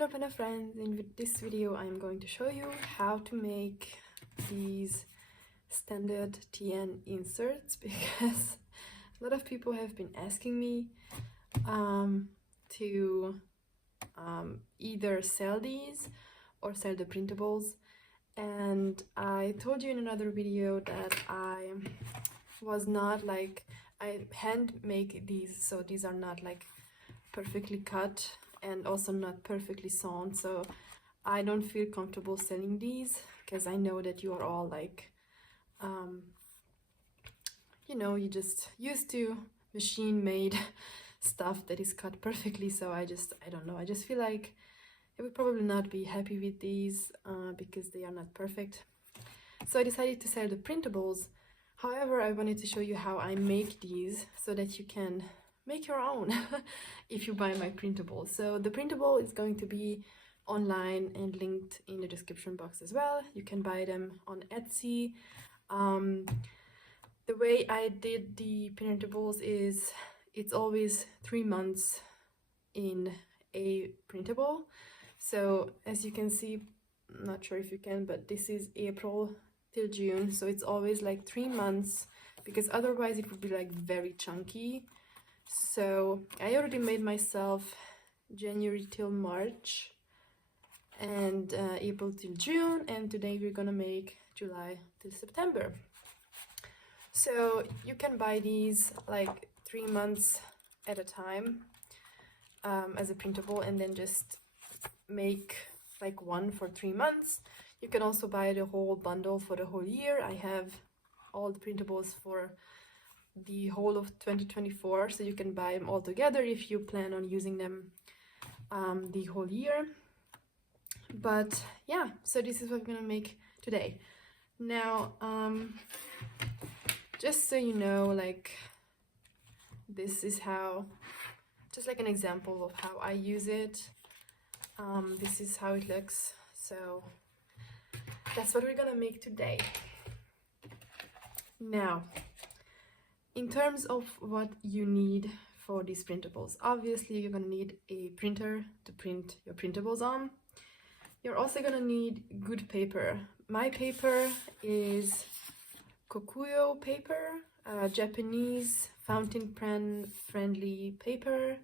Hello Pena friends, in this video I'm going to show you how to make these standard TN inserts because a lot of people have been asking me to either sell these or sell the printables, and I told you in another video that I was not like, I hand make these, so these are not like perfectly cut and also not perfectly sewn, so I don't feel comfortable selling these because I know that you are all like you know, you just used to machine made stuff that is cut perfectly. So I don't know, I just feel like I would probably not be happy with these because they are not perfect. So I decided to sell the printables. However, I wanted to show you how I make these so that you can make your own if you buy my printable. So the printable is going to be online and linked in the description box as well. You can buy them on Etsy. The way I did the printables is it's always 3 months in a printable. So as you can see, I'm not sure if you can, but this is April till June, so it's always like 3 months because otherwise it would be like very chunky. So I already made myself January till March and April till June, and today we're gonna make July till September. So you can buy these like 3 months at a time as a printable, and then just make like one for 3 months. You can also buy the whole bundle for the whole year. I have all the printables for the whole of 2024, so you can buy them all together if you plan on using them the whole year. But yeah, so this is what we're gonna make today. Now just so you know, like, this is how, just like an example of how I use it. This is how it looks, so that's what we're gonna make today. Now, in terms of what you need for these printables, obviously you're gonna need a printer to print your printables on. You're also gonna need good paper. My paper is Kokuyo paper, Japanese fountain pen friendly paper.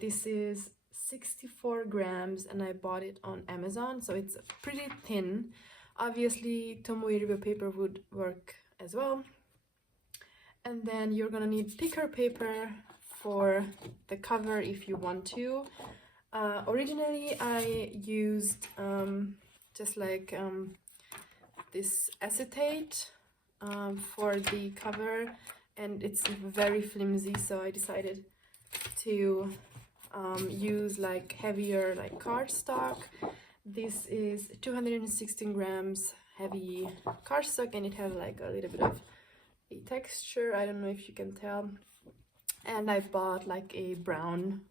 This is 64 grams and I bought it on Amazon, so it's pretty thin. Obviously Tomoe paper would work as well. And then you're gonna need thicker paper for the cover if you want to. Originally I used just like this acetate for the cover, and it's very flimsy, so I decided to use like heavier like cardstock. This is 216 grams heavy cardstock, and it has like a little bit of a texture, I don't know if you can tell. And I bought like a brown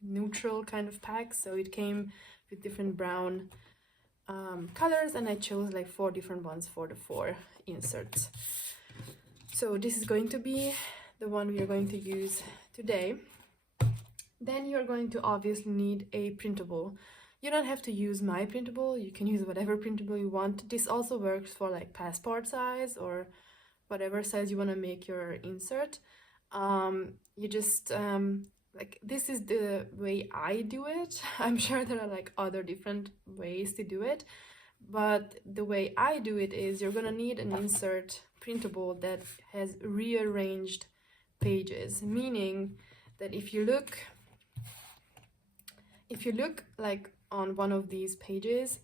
neutral kind of pack, so it came with different brown colors, and I chose like 4 different ones for the 4 inserts. So this is going to be the one we are going to use today. Then you're going to obviously need a printable. You don't have to use my printable, you can use whatever printable you want. This also works for like passport size or whatever size you want to make your insert. You just like, this is the way I do it. I'm sure there are like other different ways to do it, but the way I do it is you're gonna need an insert printable that has rearranged pages, meaning that if you look like on one of these pages,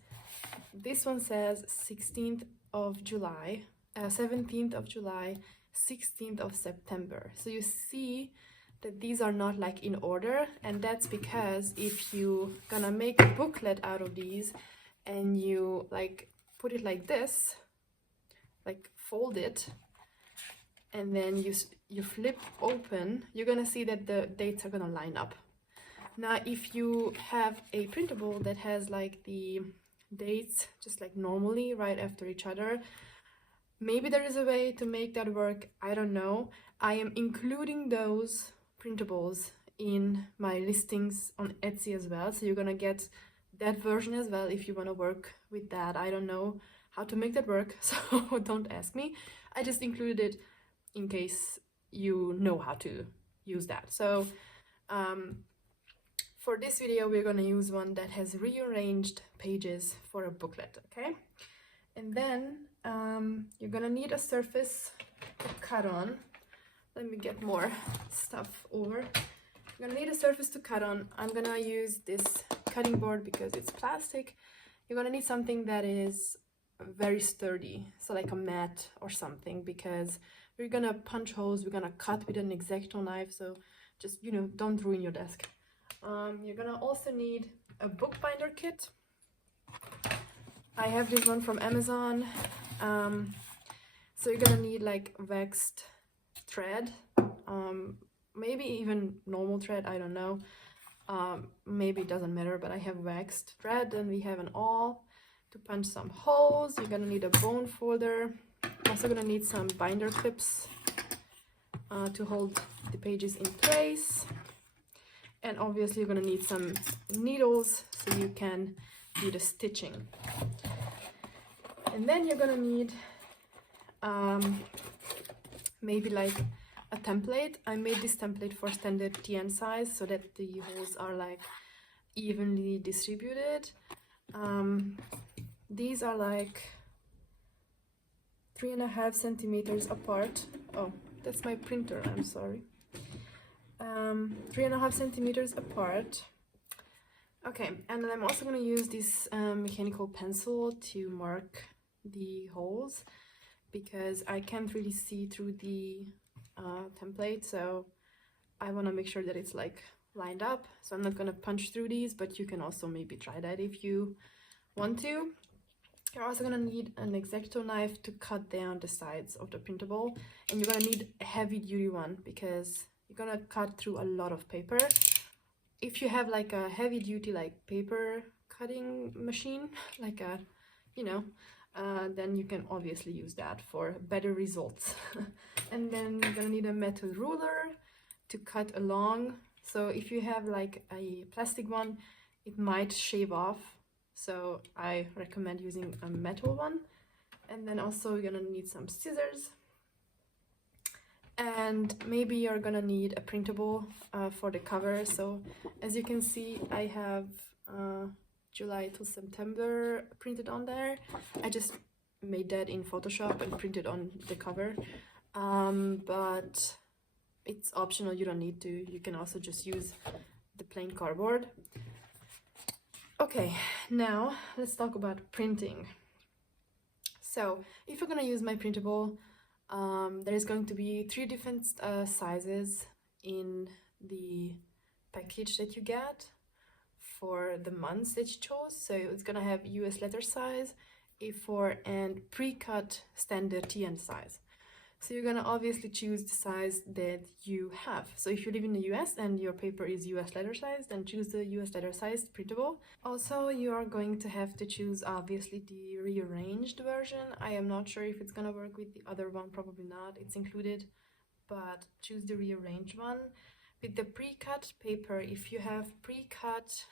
this one says 16th of July, 17th of July, 16th of September. So you see that these are not like in order, and that's because if you gonna make a booklet out of these and you like put it like this, like fold it, and then you flip open, you're gonna see that the dates are gonna line up. Now if you have a printable that has like the dates just like normally right after each other, maybe there is a way to make that work, I don't know. I am including those printables in my listings on Etsy as well, so you're gonna get that version as well if you want to work with that. I don't know how to make that work, so don't ask me. I just included it in case you know how to use that. So for this video we're gonna use one that has rearranged pages for a booklet, okay? And then you're gonna need a surface to cut on. Let me get more stuff over. You're gonna need a surface to cut on. I'm gonna use this cutting board because it's plastic. You're gonna need something that is very sturdy, so like a mat or something, because we're gonna punch holes, we're gonna cut with an X-Acto knife, so just, you know, don't ruin your desk. You're gonna also need a bookbinder kit. I have this one from Amazon. So you're gonna need like waxed thread, maybe even normal thread, I don't know. Maybe it doesn't matter, but I have waxed thread. And we have an awl to punch some holes. You're gonna need a bone folder. Also gonna need some binder clips to hold the pages in place. And obviously you're gonna need some needles so you can do the stitching. And then you're gonna need maybe like a template. I made this template for standard TN size so that the holes are like evenly distributed. These are like 3.5 centimeters apart. Oh, that's my printer, I'm sorry. 3.5 centimeters apart. Okay, and then I'm also going to use this mechanical pencil to mark the holes because I can't really see through the template, so I want to make sure that it's like lined up. So I'm not going to punch through these, but you can also maybe try that if you want to. You're also going to need an X-Acto knife to cut down the sides of the printable, and you're going to need a heavy duty one because you're going to cut through a lot of paper. If you have like a heavy duty like paper cutting machine, like a, you know, then you can obviously use that for better results. And then you're gonna need a metal ruler to cut along. So if you have like a plastic one, it might shave off, so I recommend using a metal one. And then also you're gonna need some scissors, and maybe you're gonna need a printable for the cover. So as you can see, I have July to September printed on there. I just made that in Photoshop and printed on the cover, but it's optional, you don't need to. You can also just use the plain cardboard. Okay, now let's talk about printing. So if you're gonna use my printable, there is going to be 3 different sizes in the package that you get for the months that you chose. So it's gonna have US letter size, A4, and pre-cut standard TN size. So you're gonna obviously choose the size that you have. So if you live in the US and your paper is US letter size, then choose the US letter size printable. Also, you are going to have to choose obviously the rearranged version. I am not sure if it's gonna work with the other one, probably not, it's included, but choose the rearranged one. With the pre-cut paper, if you have pre-cut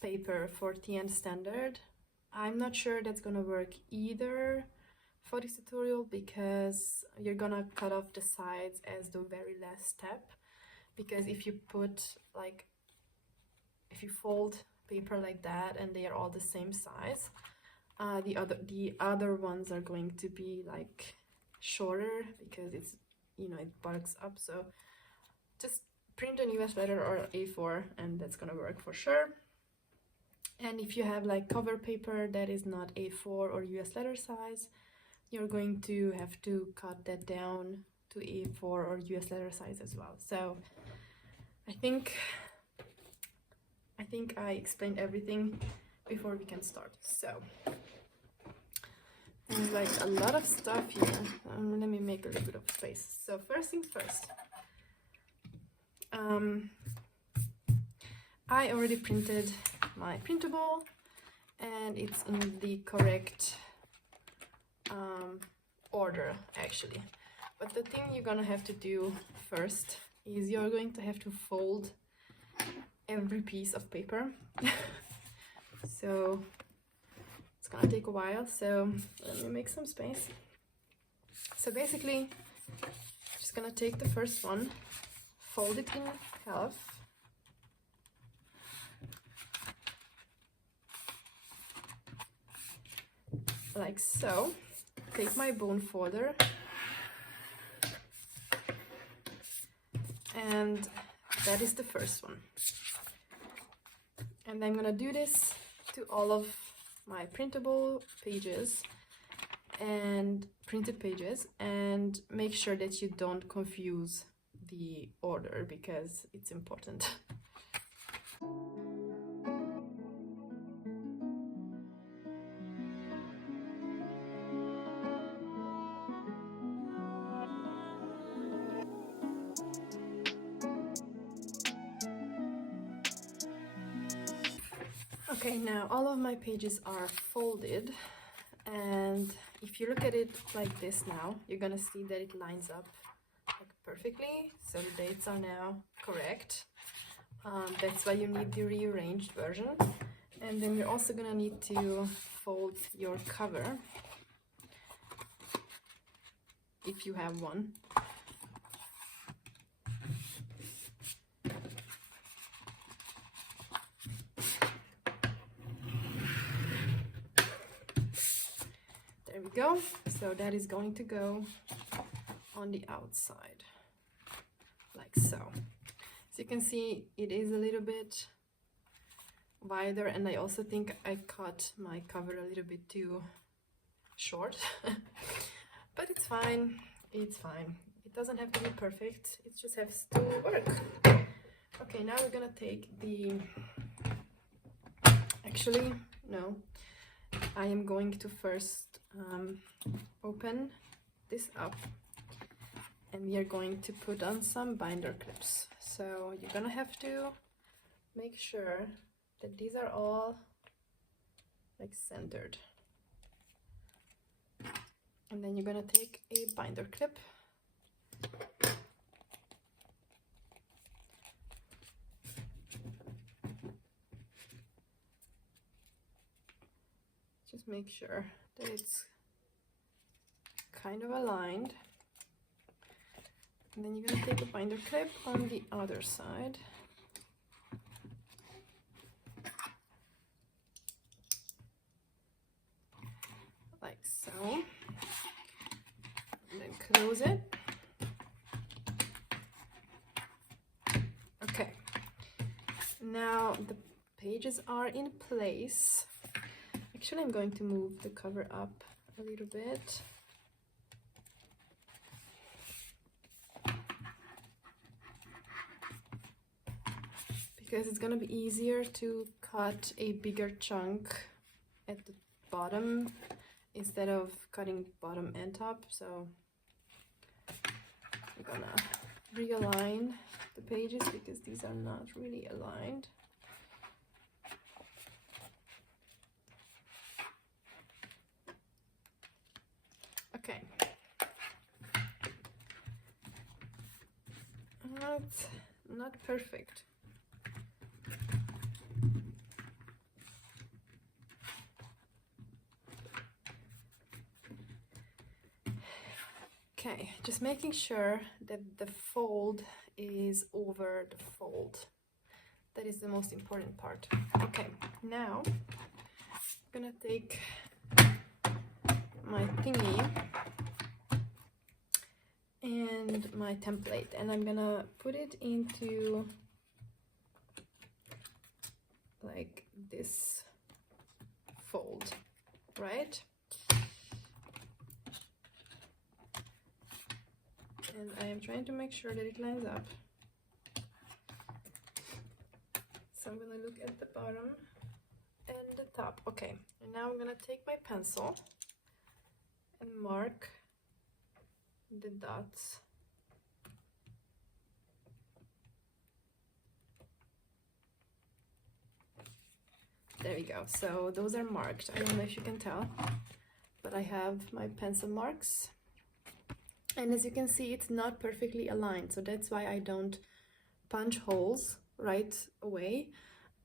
paper for TN standard, I'm not sure that's gonna work either for this tutorial because you're gonna cut off the sides as the very last step, because if you put like, if you fold paper like that and they are all the same size, the other ones are going to be like shorter because it's, you know, it bulks up. So just print a US letter or A4 and that's gonna work for sure. And if you have like cover paper that is not A4 or US letter size, you're going to have to cut that down to A4 or US letter size as well. So I think I explained everything before we can start. So there's like a lot of stuff here. Let me make a little bit of space. So first things first. I already printed my printable and it's in the correct order actually, but the thing you're gonna have to do first is you're going to have to fold every piece of paper. So it's gonna take a while, so let me make some space. So basically, just gonna take the first one, fold it in half, like so. Take my bone folder and that is the first one. And I'm gonna do this to all of my printable pages and printed pages, and make sure that you don't confuse the order because it's important. Okay, now all of my pages are folded, and if you look at it like this now, you're gonna see that it lines up like perfectly, so the dates are now correct. That's why you need the rearranged version. And then you're also gonna need to fold your cover, if you have one. There we go. So that is going to go on the outside, like so. So you can see it is a little bit wider, and I also think I cut my cover a little bit too short. But it's fine, it's fine. It doesn't have to be perfect, it just has to work. Okay, now we're gonna take the... Actually, no. I am going to first open this up, and we are going to put on some binder clips. So you're gonna have to make sure that these are all like centered. And then you're gonna take a binder clip. Just make sure that it's kind of aligned. And then you're gonna take a binder clip on the other side. Like so. And then close it. Okay. Now the pages are in place. Actually, I'm going to move the cover up a little bit. Because it's gonna be easier to cut a bigger chunk at the bottom instead of cutting bottom and top. So I'm gonna realign the pages because these are not really aligned. Okay. Not perfect. Okay, just making sure that the fold is over the fold. That is the most important part. Okay, now I'm gonna take my thingy and my template, and I'm gonna put it into like this fold, right? And I am trying to make sure that it lines up. So I'm gonna look at the bottom and the top. Okay, and now I'm gonna take my pencil and mark the dots. There we go. So those are marked. I don't know if you can tell, but I have my pencil marks. And as you can see, it's not perfectly aligned, so that's why I don't punch holes right away.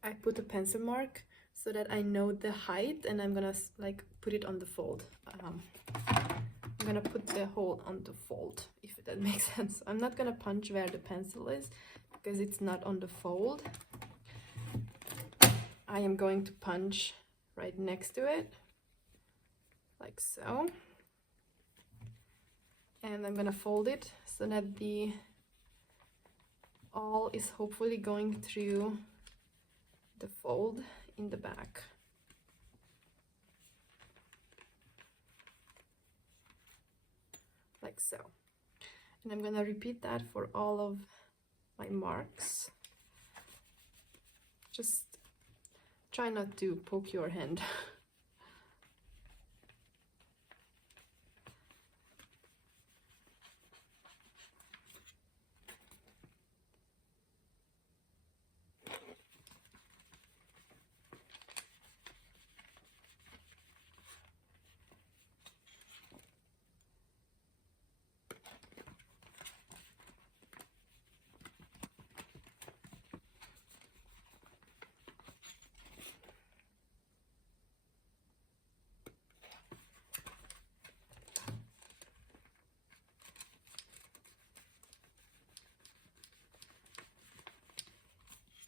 I put a pencil mark so that I know the height, and I'm gonna like put it on the fold. I'm gonna put the hole on the fold, if that makes sense. I'm not gonna punch where the pencil is because it's not on the fold. I am going to punch right next to it, like so. And I'm gonna fold it so that the awl is hopefully going through the fold in the back. Like so. And I'm gonna repeat that for all of my marks. Just try not to poke your hand.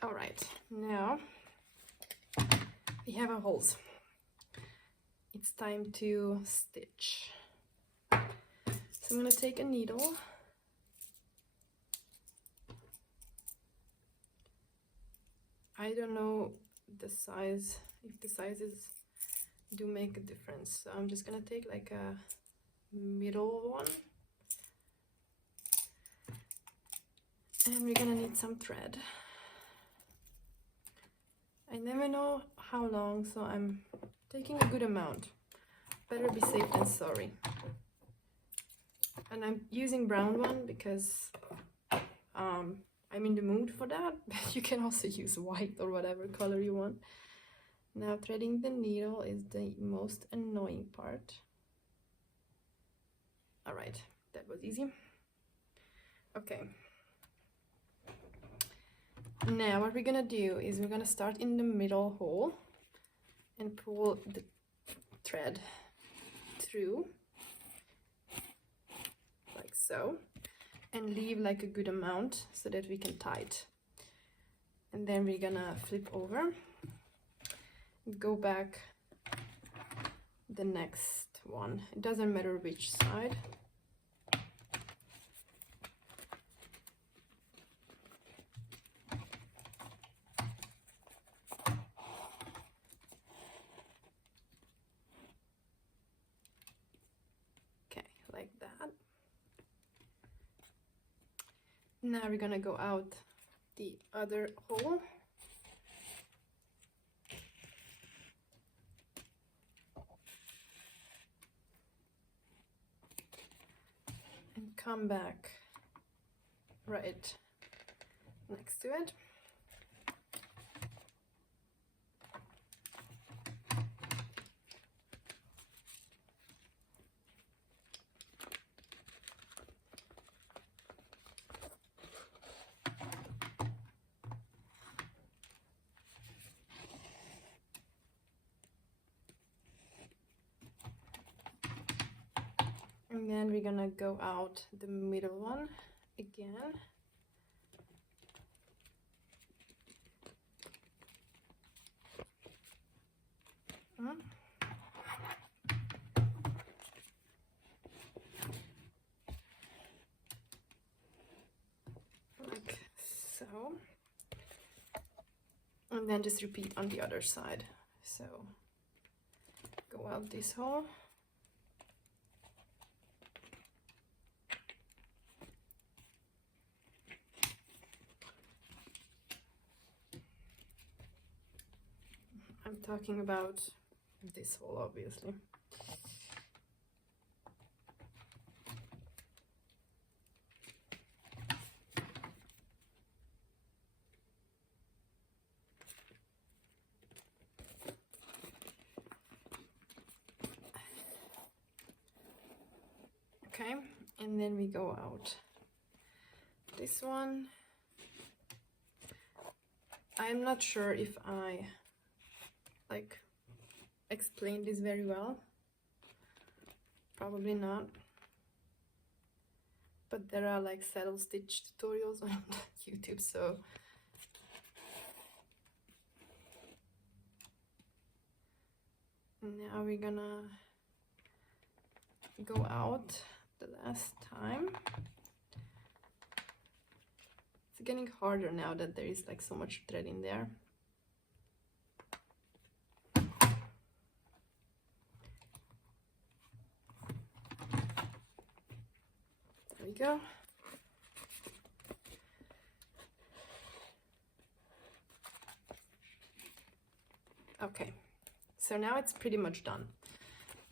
All right, now we have our holes. It's time to stitch. So I'm gonna take a needle. I don't know the size, if the sizes do make a difference. So I'm just gonna take like a middle one. And we're gonna need some thread. I never know how long, so I'm taking a good amount. Better be safe than sorry. And I'm using brown one because I'm in the mood for that. But you can also use white or whatever color you want. Now threading the needle is the most annoying part. All right, that was easy. Okay. Now what we're gonna do is we're gonna start in the middle hole and pull the thread through like so, and leave like a good amount so that we can tie it. And then we're gonna flip over, go back the next one. It doesn't matter which side. Like that. Now we're gonna go out the other hole. And come back right next to it. And then we're gonna go out the middle one again. Like so. And then just repeat on the other side. So go out this hole. I'm talking about this hole, obviously. Okay, and and then we go out. This one, I'm not sure if I like explained this very well. Probably not. But there are like saddle stitch tutorials on YouTube, so now we're gonna go out the last time. It's getting harder now that there is like so much thread in there. There we go. Okay, so now it's pretty much done.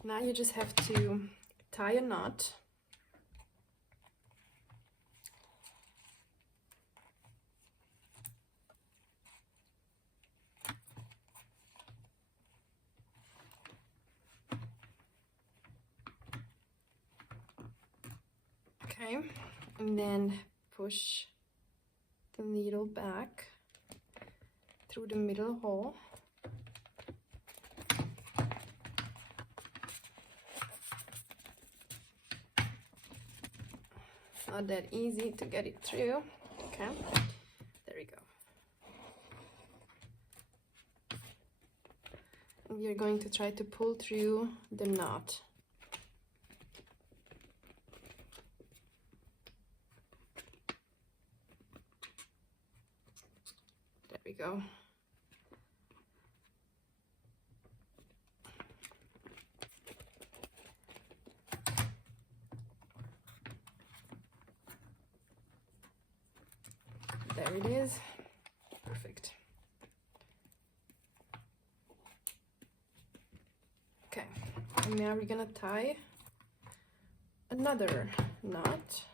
Now you just have to tie a knot. Okay, and then push the needle back through the middle hole. Not that easy to get it through. Okay, there we go. And you're going to try to pull through the knot. There we go. There it is. Perfect. Okay, and now we're gonna tie another knot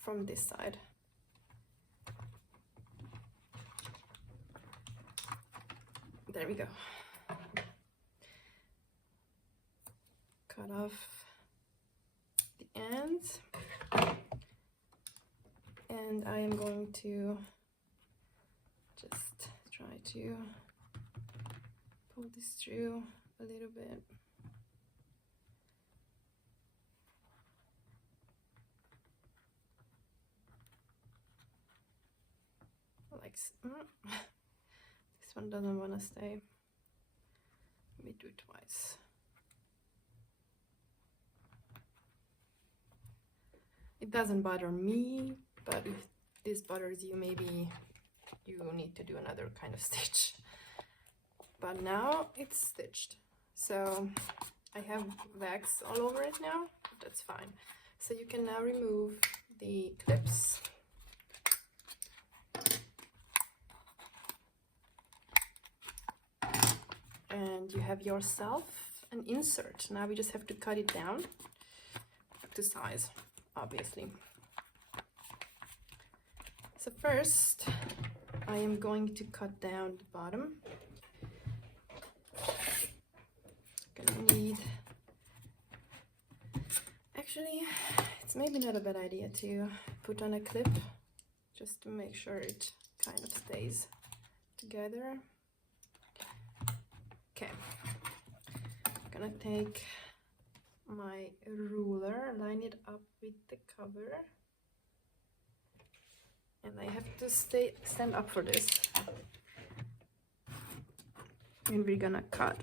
from this side. There we go. Cut off the ends. And I am going to just try to pull this through a little bit. Like, this one doesn't want to stay. Let me do it twice. It doesn't bother me, but if this bothers you, maybe you need to do another kind of stitch. But now it's stitched, so I have wax all over it now. That's fine. So you can now remove the clips. And you have yourself an insert. Now we just have to cut it down to size, obviously. So first, I am going to cut down the bottom. Gonna need, actually, it's maybe not a bad idea to put on a clip just to make sure it kind of stays together. Okay, I'm gonna take my ruler, line it up with the cover. And I have to stand up for this. And we're gonna cut.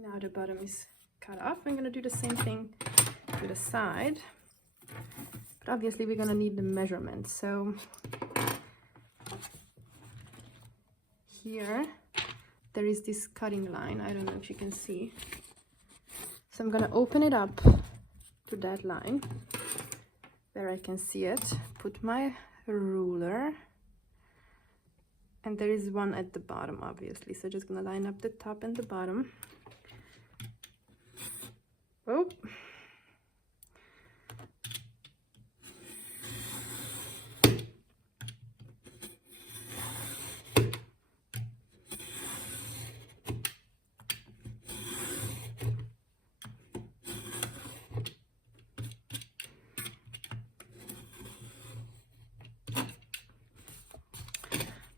Now the bottom is cut off. I'm gonna do the same thing to the side, but obviously we're gonna need the measurements. So here there is this cutting line. I don't know if you can see. So I'm gonna open it up to that line where I can see it, put my ruler, and there is one at the bottom, obviously, so just gonna line up the top and the bottom. Oh,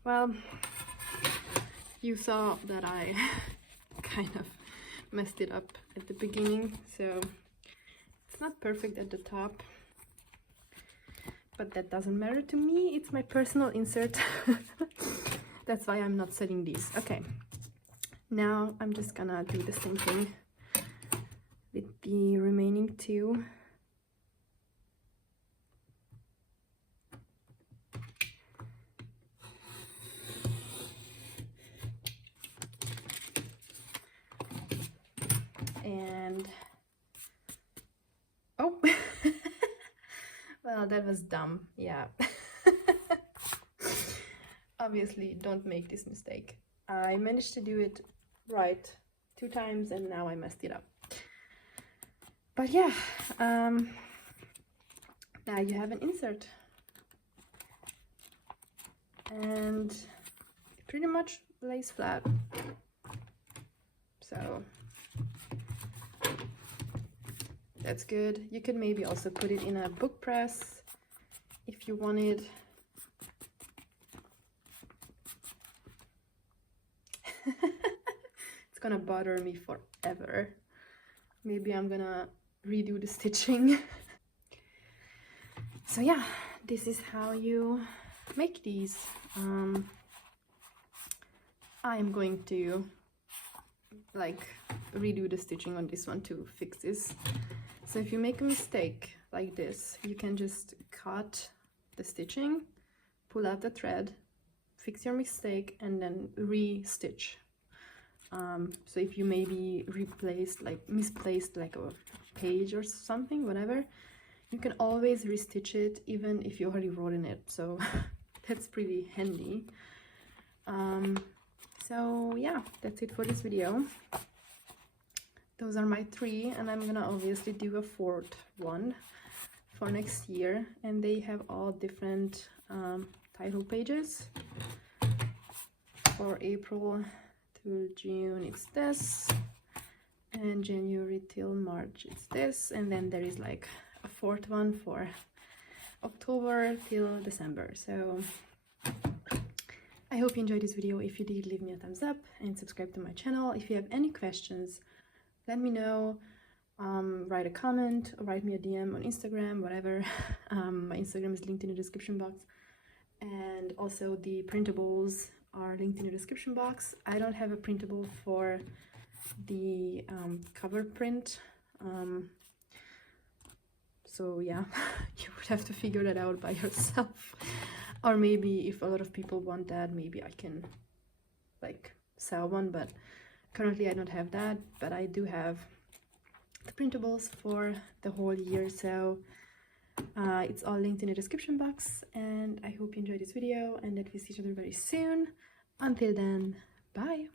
well, you saw that I kind of messed it up at the beginning, so it's not perfect at the top, but that doesn't matter to me. It's my personal insert. That's why I'm not selling these. Okay, now I'm just gonna do the same thing with the remaining two. And oh, well, that was dumb. Yeah. Obviously, don't make this mistake. I managed to do it right 2 times and now I messed it up. But yeah, now you have an insert. And it pretty much lays flat. So that's good. You could maybe also put it in a book press if you wanted. It's gonna bother me forever. Maybe I'm gonna redo the stitching. So yeah, this is how you make these. I'm going to like redo the stitching on this one to fix this. So if you make a mistake like this, you can just cut the stitching, pull out the thread, fix your mistake, and then re-stitch. So if you maybe misplaced like a page or something, whatever, you can always restitch it even if you already wrote in it. So that's pretty handy. So yeah, that's it for this video. Those are my 3, and I'm gonna obviously do a 4th one for next year, and they have all different title pages. For April to June it's this, and January till March it's this, and then there is like a 4th one for October till December. So I hope you enjoyed this video. If you did, leave me a thumbs up and subscribe to my channel. If you have any questions, let me know. Write a comment or write me a DM on Instagram, whatever. My Instagram is linked in the description box, and also the printables are linked in the description box. I don't have a printable for the cover print, so yeah, you would have to figure that out by yourself. Or maybe if a lot of people want that, maybe I can like sell one, but currently I don't have that. But I do have the printables for the whole year, so it's all linked in the description box. And I hope you enjoyed this video and that we see each other very soon. Until then, bye.